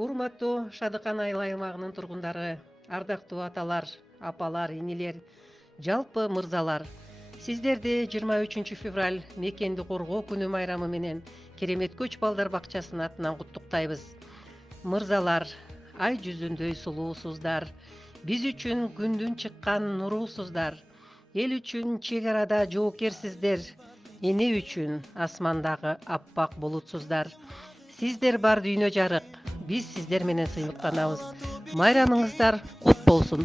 Урматтуу Шадыкан айыл аймагынын тургундары, ардактуу аталар, апалар, инилер, жалпы мырзалар. Сиздерди 23 февраль мекенди коргоо күнү майрамы менен Керемет Көч балдар бакчасынын атынан куттуктайбыз. Мырзалар, ай жүзүндөй сулуусуздар, биз үчүн күндүн чыккан нуруусуздар, эл үчүн чек арада жоокерсиздер, эне үчүн асмандагы аппак булутсуздар. Сиздер бар дүйнө жарык, биз сиздер менен сыймыктанабыз. Майрамыңыздар кут болсун.